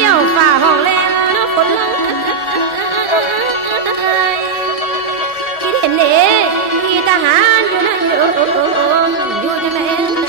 เดี่ยวฝ่าห้องแลนฝนลงคิดเห็นเด้มีทหารอยู่นั่นอยู่อยู่อยู่จังไหน